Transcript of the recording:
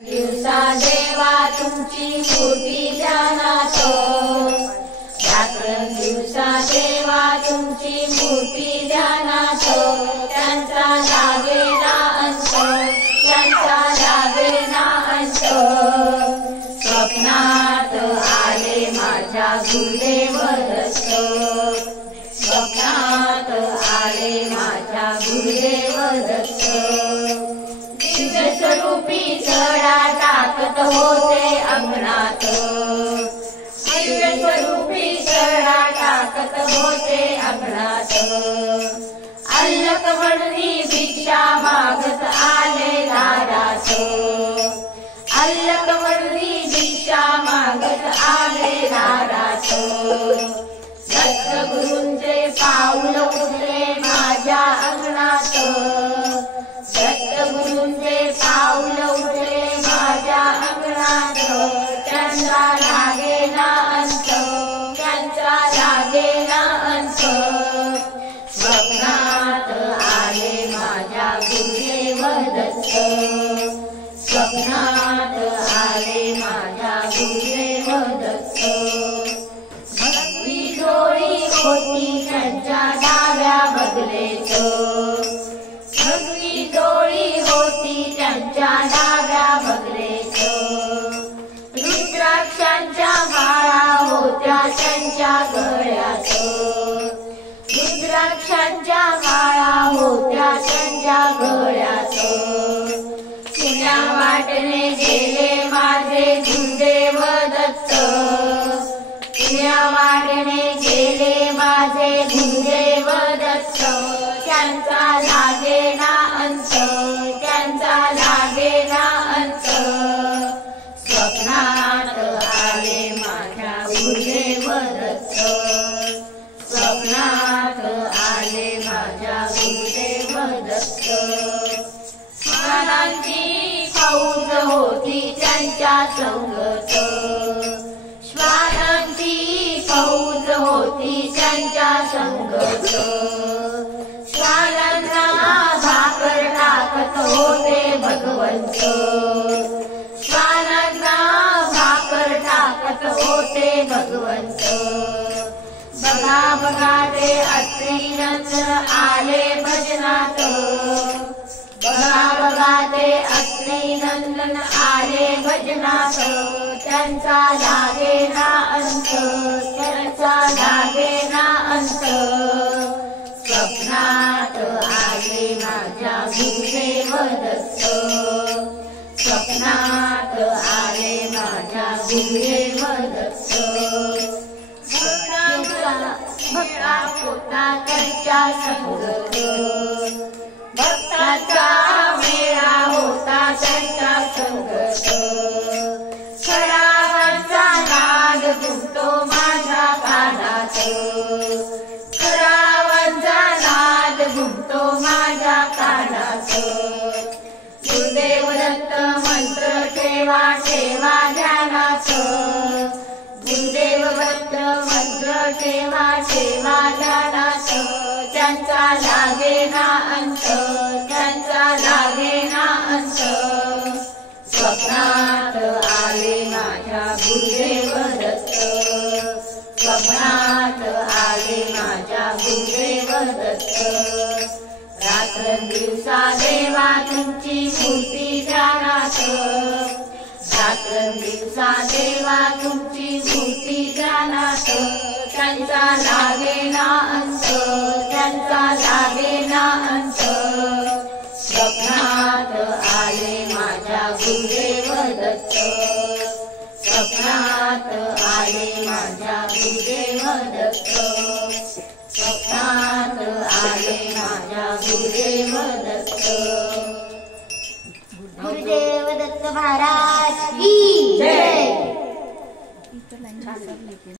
दिवसा देवा तुमची मूर्ती ध्यानात, रात्रं दिवसा देवा तुमची मूर्ती ध्यानात, त्यांचा लागेना अंत, त्यांचा लागेना अंत. स्वप्नात आले माझ्या गुरुदेव दत्त, स्वप्नात आले माझ्या गुरुदेव दत्त. दिव्यस्वरूपी चढा टाकत होते अंगणात, दिव्यस्वरूपी चढा टाकत होते अंगणात. अल्लक म्हणून भिक्षा मागत आले दारात, अल्लक म्हणून भिक्षा मागत आले दारात. सद्गुरूंचे पाऊल उठले माझ्या अंगणात, सद्गुरूंचे पाऊल उठले माझ्या अंगणात. त्यांचा लागेना अंत, त्यांचा लागेना अंत. स्वप्नात आले माझ्या गुरुदेव दत्त, स्वप्नात आले माझ्या गुरुदेव दत्त. भगवी डोळी होती त्यांच्या डाव्या बगलेत, भगवी डोळी होती त्यांच्या डाव्या बगलेत. रुद्राक्षांच्या माळा होत्या त्यांच्या गळ्यात, रुद्राक्षांच्या माळा होत्या त्यांच्या गळ्यात. पुण्या वाटणे गेले माझे गुरुदेव दत्त, पुण्या वाटणे गेले माझे गुरुदेव दत्त. त्यांचा लागेना अंत, त्यांचा लागेना अंत. स्वप्नात आले माझ्या गुरुदेव दत्त, स्वप्नात आले माझ्या गुरुदेव दत्त. श्वानांची फौज होती त्यांच्या संगत, श्वानांची फौज होती त्यांच्या संगत. श्वानांना भाकर टाकत होते भगवंत, श्वानांना भाकर टाकत होते भगवंत. बघा बघा ते अत्रि नंदन आले भजनात, बघा बघा ते अत्रि नंदन आले भजनात. त्यांचा लागेना अंत, त्यांचा लागेना अंत. स्वप्नात आले माझ्या गुरुदेव दत्त, स्वप्नात आले माझ्या गुरुदेव दत्त. भक्ता होता त्यांच्या संगत, भक्ताचा मेळा होता त्यांच्या संगत. खरावांचा नाद घुमतो माझ्या कानात, खरावांचा नाद घुमतो माझ्या कानात. गुरुदेव दत्त मंत्र ठेवा ठेवा ध्यानात, गुरुदेव दत्त मंत्र ठेवा ठेवा ध्यानात. त्यांचा लागेना अंत, त्यांचा लागेना अंत. स्वप्नात आले माझ्या गुरुदेव दत्त, स्वप्नात आले माझ्या गुरुदेव दत्त. रात्रंदिवसा देवा तुमची मूर्ती ध्यानात, रात्रंदिवसा देवा तुमची मूर्ती ध्यानात. त्यांचा लागेना अंत, त्यांचा लागेना अंत. स्वप्नात आले माझ्या गुरुदेव दत्त, स्वप्नात आले माझ्या गुरुदेव दत्त, स्वप्नात आले माझ्या गुरुदेव दत्त. गुरुदेव दत्त महाराज की जय.